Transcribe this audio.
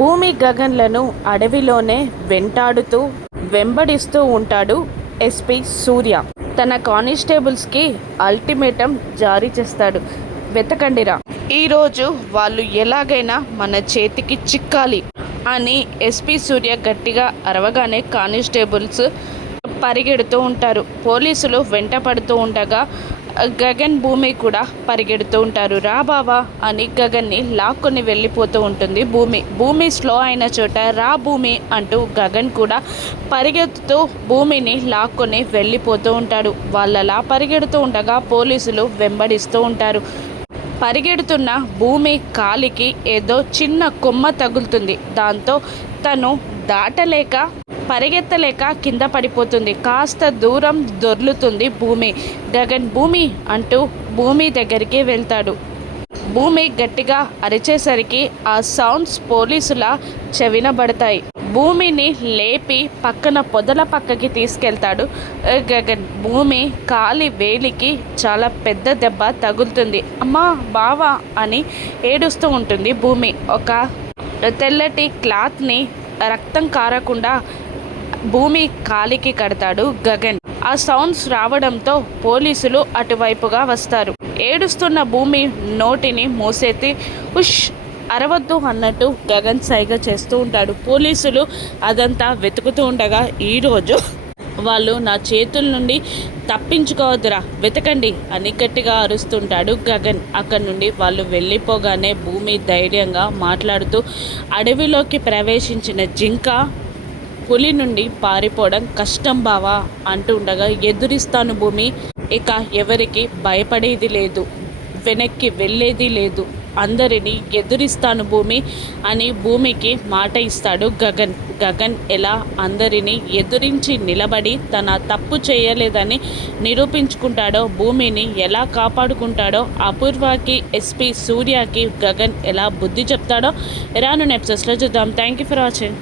భూమి గగన్లను అడవిలోనే వెంబడిస్తూ ఉంటాడు ఎస్పీ సూర్య. తన కానిస్టేబుల్స్కి అల్టిమేటం జారీ చేస్తాడు. వెతకండిరా, ఈరోజు వాళ్ళు ఎలాగైనా మన చేతికి చిక్కాలి అని ఎస్పీ సూర్య గట్టిగా అరవగానే కానిస్టేబుల్స్ పరిగెడుతూ ఉంటారు. పోలీసులు వెంట పడుతూ ఉండగా గగన్ భూమి కూడా పరిగెడుతూ ఉంటారు. రా బావా అని గగన్ని లాక్కొని వెళ్ళిపోతూ ఉంటుంది భూమి. భూమి స్లో అయిన చోట రా భూమి అంటూ గగన్ కూడా పరిగెత్తుతూ భూమిని లాక్కొని వెళ్ళిపోతూ ఉంటాడు. వాళ్ళలా పరిగెడుతూ ఉండగా పోలీసులు వెంబడిస్తూ ఉంటారు. పరిగెడుతున్న భూమి కాలికి ఏదో చిన్న కొమ్మ తగులుతుంది. దాంతో తను దాటలేక పరిగెత్తలేక కింద పడిపోతుంది. కాస్త దూరం దొర్లుతుంది భూమి. గగన్ భూమి అంటూ భూమి దగ్గరికి వెళ్తాడు. భూమి గట్టిగా అరిచేసరికి ఆ సౌండ్స్ పోలీసుల చెవినబడతాయి. భూమిని లేపి పక్కన పొదల పక్కకి తీసుకెళ్తాడు గగన్. భూమి కాలి వేలికి చాలా పెద్ద దెబ్బ తగులుతుంది. అమ్మా బావా అని ఏడుస్తూ ఉంటుంది భూమి. ఒక తెల్లటి క్లాత్ని రక్తం కారకుండా భూమి కాలికి కడతాడు గగన్. ఆ సౌండ్స్ రావడంతో పోలీసులు అటువైపుగా వస్తారు. ఏడుస్తున్న భూమి నోటిని మూసేసి ఉష్ అరవద్దు అన్నట్టు గగన్ సైగ చేస్తూ ఉంటాడు. పోలీసులు అదంతా వెతుకుతూ ఉండగా ఈరోజు వాళ్ళు నా చేతుల నుండి తప్పించుకోవద్దురా, వెతకండి అని గట్టిగా అరుస్తుంటాడు గగన్. అక్కడి నుండి వాళ్ళు వెళ్ళిపోగానే భూమి ధైర్యంగా మాట్లాడుతూ అడవిలోకి ప్రవేశించిన జింక పులి నుండి పారిపోవడం కష్టం బావా అంటూ ఉండగా ఎదురిస్తాను భూమి, ఇక ఎవరికి భయపడేది లేదు, వెనక్కి వెళ్ళేది లేదు, అందరినీ ఎదురిస్తాను భూమి అని భూమికి మాట ఇస్తాడు గగన్. గగన్ ఎలా అందరినీ ఎదురించి నిలబడి తన తప్పు చేయలేదని నిరూపించుకుంటాడో, భూమిని ఎలా కాపాడుకుంటాడో, అపూర్వకి ఎస్పీ సూర్యకి గగన్ ఎలా బుద్ధి చెప్తాడో రాను ఎపిసోడ్స్లో చూద్దాం. Thank you for watching.